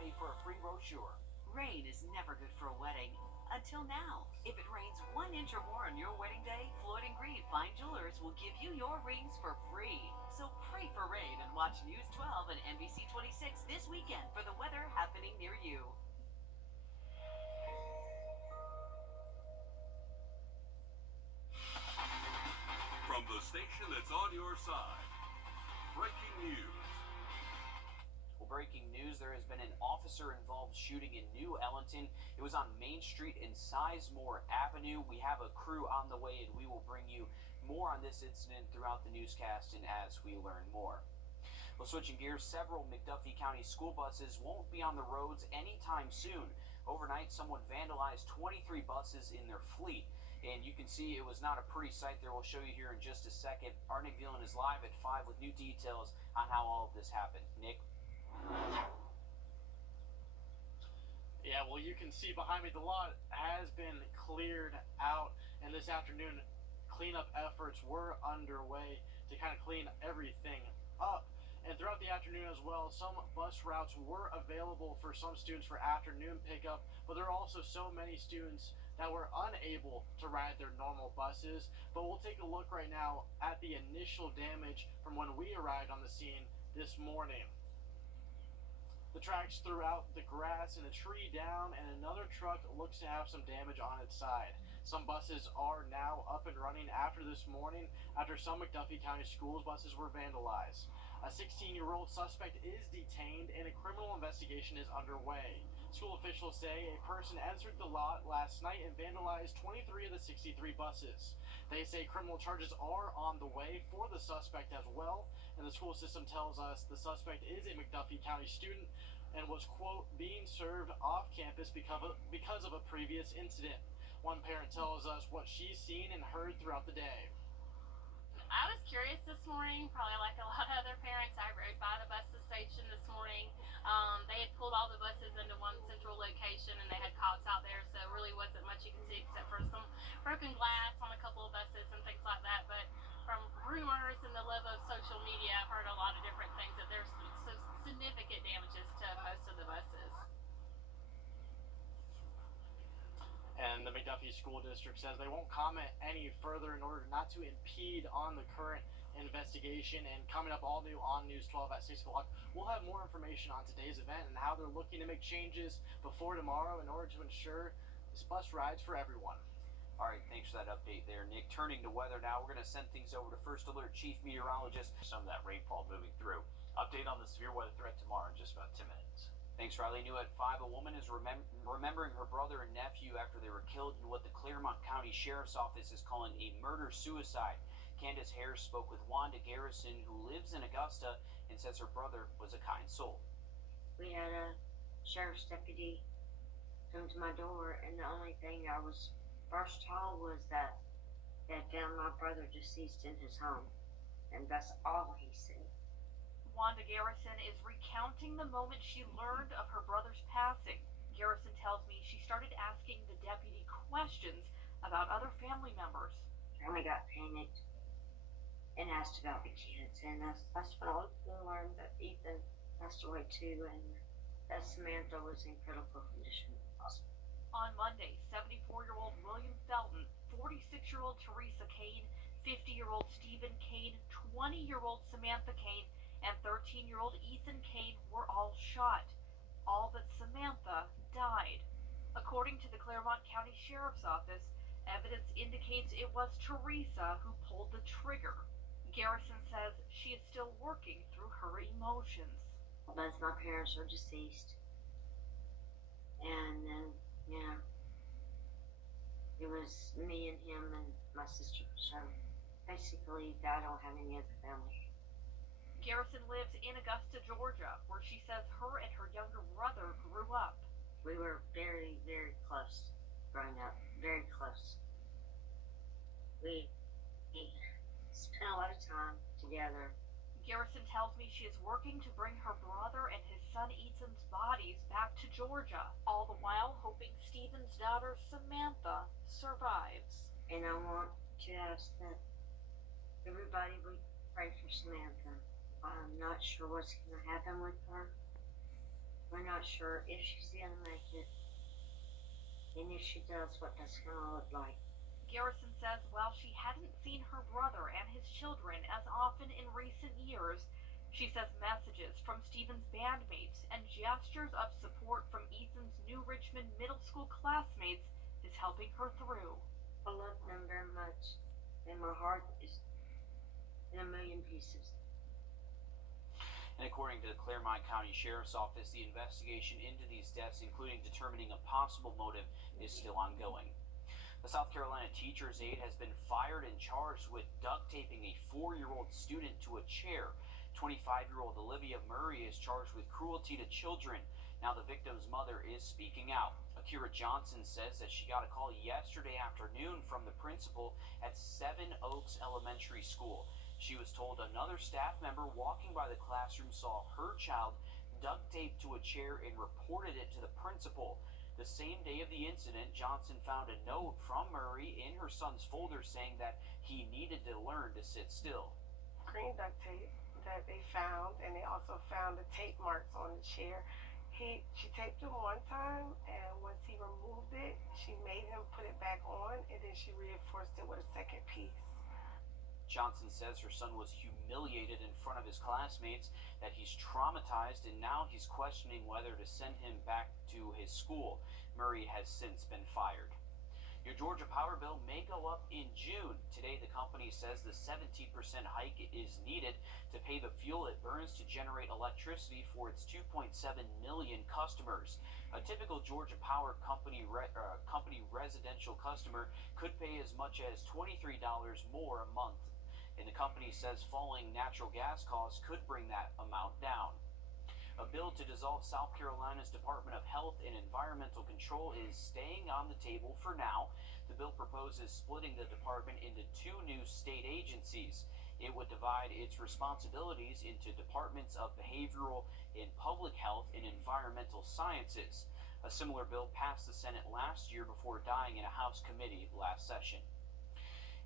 20 for a free brochure. Rain is never good for a wedding. Until now. If it rains 1 inch or more on your wedding day, Floyd & Grieve Fine Jewelers will give you your rings for free. So pray for rain and watch News 12 and NBC 26 this weekend for the weather happening near you. From the station that's on your side, breaking news. Well, breaking news, there has been an officer-involved shooting in New Ellington. It was on Main Street and Sizemore Avenue. We have a crew on the way, and we will bring you more on this incident throughout the newscast and as we learn more. Well, switching gears, several McDuffie County school buses won't be on the roads anytime soon. Overnight, someone vandalized 23 buses in their fleet. And you can see it was not a pretty sight there. We'll show you here in just a second. Our Nick Dillon is live at 5 with new details on how all of this happened. Nick? Yeah, well, you can see behind me the lot has been cleared out, and this afternoon cleanup efforts were underway to kind of clean everything up. And throughout the afternoon as well, some bus routes were available for some students for afternoon pickup, but there are also so many students that were unable to ride their normal buses. But we'll take a look right now at the initial damage from when we arrived on the scene this morning. The tracks throughout the grass and a tree down, and another truck looks to have some damage on its side. Some buses are now up and running after this morning, after some McDuffie County schools buses were vandalized. A 16-year-old suspect is detained and a criminal investigation is underway. School officials say a person entered the lot last night and vandalized 23 of the 63 buses. They say criminal charges are on the way for the suspect as well, and the school system tells us the suspect is a McDuffie County student and was, quote, being served off campus because of a previous incident. One parent tells us what she's seen and heard throughout the day. I was curious this morning, probably like a lot of other parents. I rode by the bus station this morning. They had pulled all the buses into one central location and they had cots out there, so it really wasn't much you could see except for some broken glass on a couple of buses and things like that. But from rumors and the love of social media, I've heard a lot of different things that there's some significant damages to most of the buses. And the McDuffie School District says they won't comment any further in order not to impede on the current investigation. And coming up all new on News 12 at 6 o'clock, we'll have more information on today's event and how they're looking to make changes before tomorrow in order to ensure this bus rides for everyone. All right, thanks for that update there, Nick. Turning to weather now, we're going to send things over to First Alert Chief Meteorologist. Some of that rainfall moving through. Update on the severe weather threat tomorrow in just about 10 minutes. Thanks, Riley. New at 5, a woman is remembering her brother and nephew after they were killed in what the Claremont County Sheriff's Office is calling a murder-suicide. Candace Harris spoke with Wanda Garrison, who lives in Augusta, and says her brother was a kind soul. We had a sheriff's deputy come to my door, and the only thing I was first told was that they had found my brother deceased in his home, and that's all he said. Wanda Garrison is recounting the moment she learned of her brother's passing. Garrison tells me she started asking the deputy questions about other family members. I got panicked and asked about the kids, and that's when I learned that Ethan passed away too, and that Samantha was in critical condition. On Monday, 74-year-old William Felton, 46-year-old Teresa Kane, 50-year-old Stephen Kane, 20-year-old Samantha Kane, and 13-year-old Ethan Kane were all shot. All but Samantha died. According to the Claremont County Sheriff's Office, evidence indicates it was Teresa who pulled the trigger. Garrison says she is still working through her emotions. Both my parents are deceased. And then, it was me and him and my sister. So basically, I don't have any other family. Garrison lives in Augusta, Georgia, where she says her and her younger brother grew up. We were very, very close growing up. Very close. We spent a lot of time together. Garrison tells me she is working to bring her brother and his son Ethan's bodies back to Georgia, all the while hoping Stephen's daughter Samantha survives. And I want to ask that everybody would pray for Samantha. I'm not sure what's going to happen with her. We're not not sure if she's gonna make it, and if she does, what that's gonna look like. Garrison says while she hadn't seen her brother and his children as often in recent years, she says messages from Stephen's bandmates and gestures of support from Ethan's New Richmond middle school classmates is helping her through. I love them very much, and my heart is in a million pieces. And according to the Claremont County Sheriff's Office, the investigation into these deaths, including determining a possible motive, is still ongoing. The South Carolina teacher's aide has been fired and charged with duct taping a 4-year-old student to a chair. 25-year-old Olivia Murray is charged with cruelty to children. Now the victim's mother is speaking out. Akira Johnson says that she got a call yesterday afternoon from the principal at Seven Oaks Elementary School. She was told another staff member walking by the classroom saw her child duct taped to a chair and reported it to the principal. The same day of the incident, Johnson found a note from Murray in her son's folder saying that he needed to learn to sit still. Green duct tape that they found, and they also found the tape marks on the chair. She taped him one time, and once he removed it, she made him put it back on, and then she reinforced it with a second piece. Johnson says her son was humiliated in front of his classmates, that he's traumatized, and now he's questioning whether to send him back to his school. Murray has since been fired. Your Georgia Power bill may go up in June. Today, the company says the 17% hike is needed to pay the fuel it burns to generate electricity for its 2.7 million customers. A typical Georgia Power company residential customer could pay as much as $23 more a month. And the company says falling natural gas costs could bring that amount down. A bill to dissolve South Carolina's Department of Health and Environmental Control is staying on the table for now. The bill proposes splitting the department into 2 new state agencies. It would divide its responsibilities into departments of behavioral and public health and environmental sciences. A similar bill passed the Senate last year before dying in a House committee last session.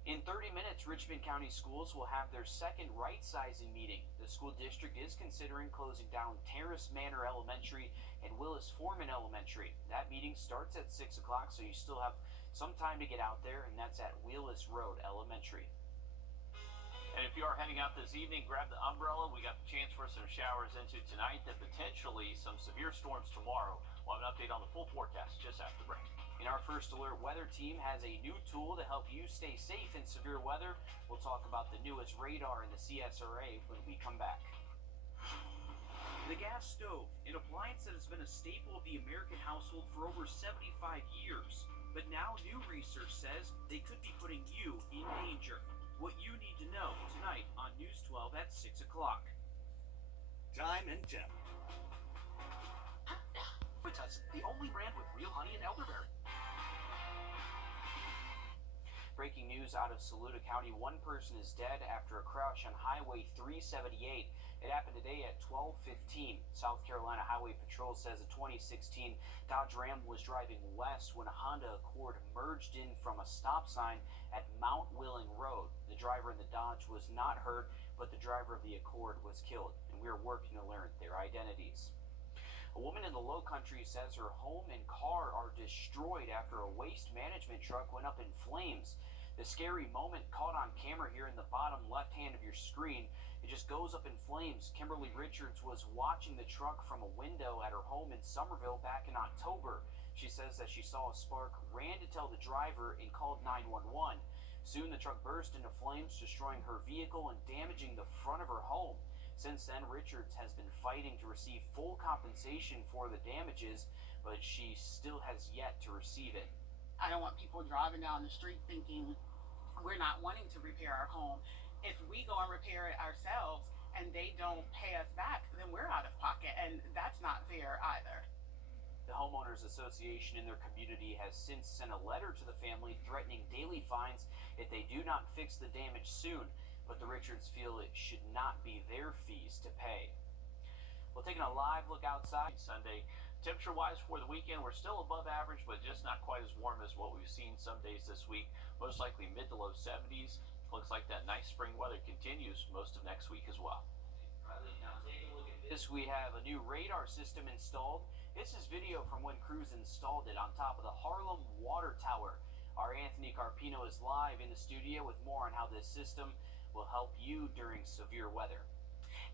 In 30 minutes, Richmond County Schools will have their second right-sizing meeting. The school district is considering closing down Terrace Manor Elementary and Willis Foreman Elementary. That meeting starts at 6 o'clock, so you still have some time to get out there, and that's at Willis Road Elementary. And if you are heading out this evening, grab the umbrella. We got the chance for some showers into tonight and potentially some severe storms tomorrow. We'll have an update on the full forecast just after the break. And our First Alert weather team has a new tool to help you stay safe in severe weather. We'll talk about the newest radar in the CSRA when we come back. The gas stove, an appliance that has been a staple of the American household for over 75 years. But now new research says they could be putting you in danger. What you need to know tonight on News 12 at 6 o'clock. Time and temp. The only brand with real honey and elderberry. Breaking news out of Saluda County. One person is dead after a crash on Highway 378. It happened today at 12:15. South Carolina Highway Patrol says a 2016 Dodge Ram was driving west when a Honda Accord merged in from a stop sign at Mount Willing Road. The driver in the Dodge was not hurt, but the driver of the Accord was killed, and we are working to learn their identities. A woman in the Low Country says her home and car are destroyed after a waste management truck went up in flames. The scary moment caught on camera here in the bottom left hand of your screen. It just goes up in flames. Kimberly Richards was watching the truck from a window at her home in Somerville back in October. She says that she saw a spark, ran to tell the driver, and called 911. Soon the truck burst into flames, destroying her vehicle and damaging the front of her home. Since then, Richards has been fighting to receive full compensation for the damages, but she still has yet to receive it. I don't want people driving down the street thinking we're not wanting to repair our home. If we go and repair it ourselves and they don't pay us back, then we're out of pocket, and that's not fair either. The Homeowners Association in their community has since sent a letter to the family threatening daily fines if they do not fix the damage soon, but the Richards feel it should not be their fees to pay. Well, taking a live look outside. Sunday, temperature-wise for the weekend, we're still above average, but just not quite as warm as what we've seen some days this week. Most likely mid to low 70s. Looks like that nice spring weather continues most of next week as well. Now take a look at this. We have a new radar system installed This is video from when crews installed it on top of the Harlem Water Tower. Our Anthony Carpino is live in the studio with more on how this system will help you during severe weather.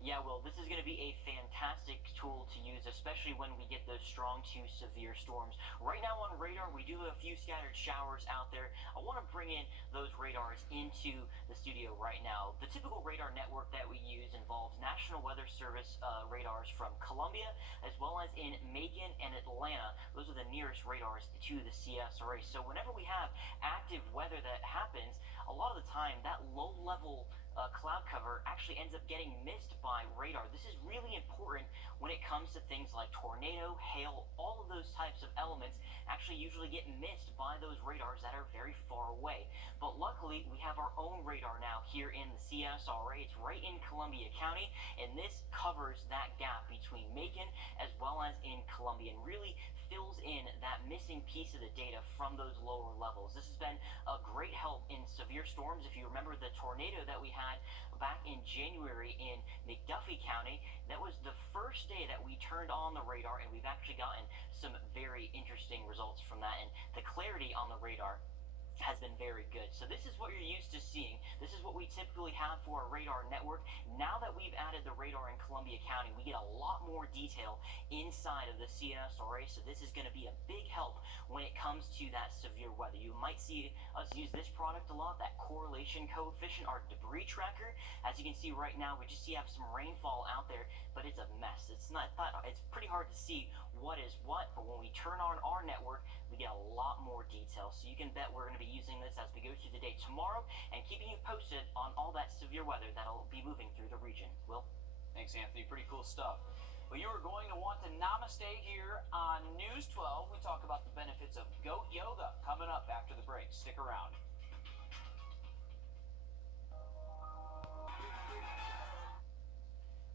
Yeah, well, this is going to be a fantastic tool to use, especially when we get those strong to severe storms. Right now on radar, we do have a few scattered showers out there. I want to bring in those radars into the studio right now. The typical radar network that we use involves National Weather Service radars from Columbia, as well as in Macon and Atlanta. Those are the nearest radars to the CSRA. So whenever we have active weather that happens, a lot of the time that low-level cloud cover actually ends up getting missed by radar. This is really important when it comes to things like tornado, hail, all of those types of elements actually usually get missed by those radars that are very far away. But luckily, we have our own radar now here in the CSRA. It's right in Columbia County, and this covers that gap between Macon as well as in Columbia, and really fills in that missing piece of the data from those lower levels. This has been a great help in severe storms. If you remember the tornado that we had back in January in McDuffie County, that was the first day that we turned on the radar, and we've actually gotten some very interesting results from that, and the clarity on the radar has been very good. So this is what you're used to seeing. This is what we typically have for our radar network. Now that we've added the radar in Columbia County, we get a lot more detail inside of the CSRA, so this is going to be a big help when it comes to that severe weather. You might see us use this product a lot, that correlation coefficient, our debris tracker. As you can see right now, we just have some rainfall out there, but it's a mess. It's pretty hard to see what is what, but when we turn on our network, we get a lot more detail. So you can bet we're going to be using this as we go through the day tomorrow and keeping you posted on all that severe weather that'll be moving through the region. Will? Thanks, Anthony. Pretty cool stuff. Well, you are going to want to namaste here on News 12. We talk about the benefits of goat yoga coming up after the break. Stick around.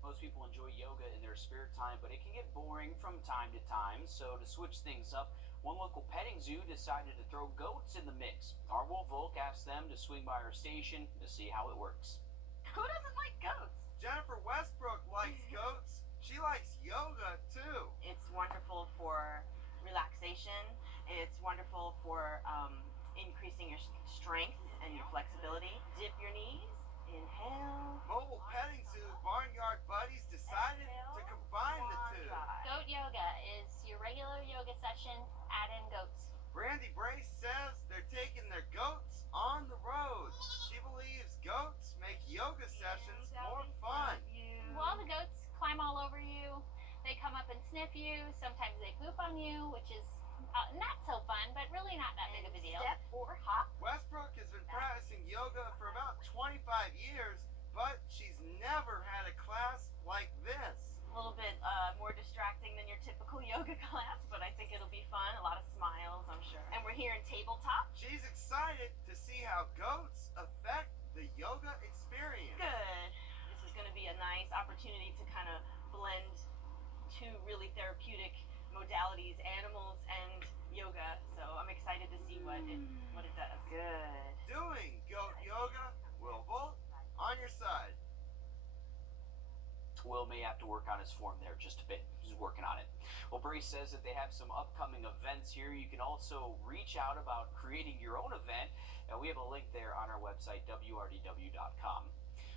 Most people enjoy yoga in their spare time, but it can get boring from time to time. So to switch things up, one local petting zoo decided to throw goats in the mix. Our Wolf Volk asked them to swing by our station to see how it works. Who doesn't like goats? Jennifer Westbrook likes goats. She likes yoga too. It's wonderful for relaxation. It's wonderful for increasing your strength and your flexibility. Dip your knees. Inhale. Mobile petting zoo Barnyard Buddies decided to combine the two. Goat yoga is your regular yoga session, add in goats. Brandy Brace says they're taking their goats on the road. She believes goats make yoga sessions more fun. Well, the goats climb all over you. They come up and sniff you. Sometimes they poop on you, which is not so fun, but really not that big of a deal. Step or hop. Westbrook has been practicing yoga for about 25 years, but she's never had a class like this. A little bit more distracting than your typical yoga class, but I think it'll be fun. A lot of smiles, I'm sure. And we're here in tabletop. She's excited to see how goats affect the yoga experience. Good. This is going to be a nice opportunity to kind of blend two really therapeutic modalities, animals and yoga. So I'm excited to see what it does. Good. Doing goat yoga, Will Volk on your side. Will may have to work on his form there just a bit. He's working on it. Well, Brace says that they have some upcoming events here. You can also reach out about creating your own event, and we have a link there on our website, wrdw.com.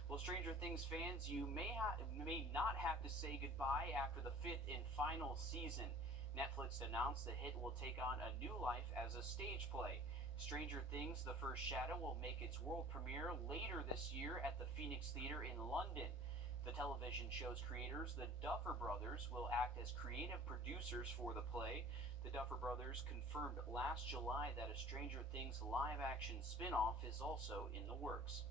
Well, Stranger Things fans, you may not have to say goodbye after the 5th and final season. Netflix announced the hit will take on a new life as a stage play. Stranger Things: The First Shadow will make its world premiere later this year at the Phoenix Theatre in London. The television show's creators, the Duffer Brothers, will act as creative producers for the play. The Duffer Brothers confirmed last July that a Stranger Things live-action spin-off is also in the works.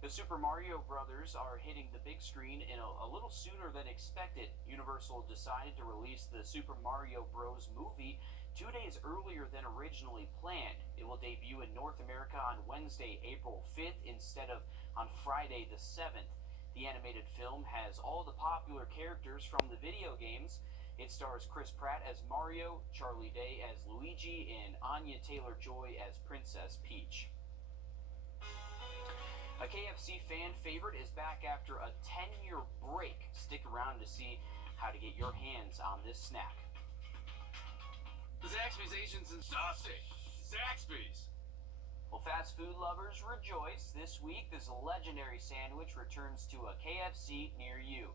The Super Mario Brothers are hitting the big screen in a little sooner than expected. Universal decided to release the Super Mario Bros. Movie 2 days earlier than originally planned. It will debut in North America on Wednesday, April 5th, instead of on Friday the 7th. The animated film has all the popular characters from the video games. It stars Chris Pratt as Mario, Charlie Day as Luigi, and Anya Taylor-Joy as Princess Peach. A KFC fan favorite is back after a 10-year break. Stick around to see how to get your hands on this snack. Zaxby's Asians and Sausage. Zaxby's. Well, fast food lovers rejoice. This week, this legendary sandwich returns to a KFC near you.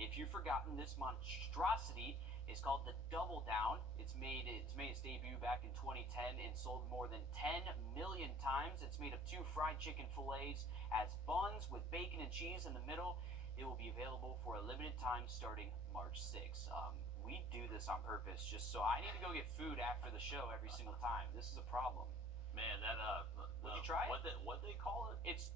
If you've forgotten, this monstrosity is called the Double Down. It's made its debut back in 2010 and sold more than 10 million times. It's made of 2 fried chicken fillets as buns with bacon and cheese in the middle. It will be available for a limited time starting March 6th. We do this on purpose just so I need to go get food after the show every single time. This is a problem. Man, that Would you try it? What they call it? It's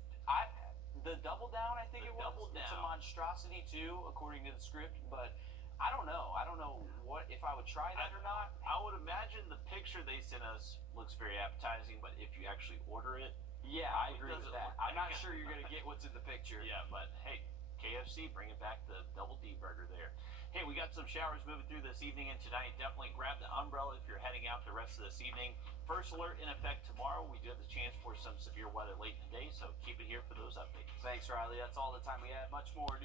the Double Down, I think The it was. Double It's a Down. monstrosity too, according to the script, but I don't know. I don't know what if I would try that or not. I would imagine the picture they sent us looks very appetizing, but if you actually order it, Yeah, I it agree with doesn't that. look I'm not like it. sure you're gonna get what's in the picture. yeah, but hey, KFC bringing back the Double D burger there. Hey, we got some showers moving through this evening and tonight. Definitely grab the umbrella if you're heading out the rest of this evening. First alert in effect tomorrow. We do have the chance for some severe weather late in the day, so keep it here for those updates. Thanks, Riley. That's all the time we have. Much more news.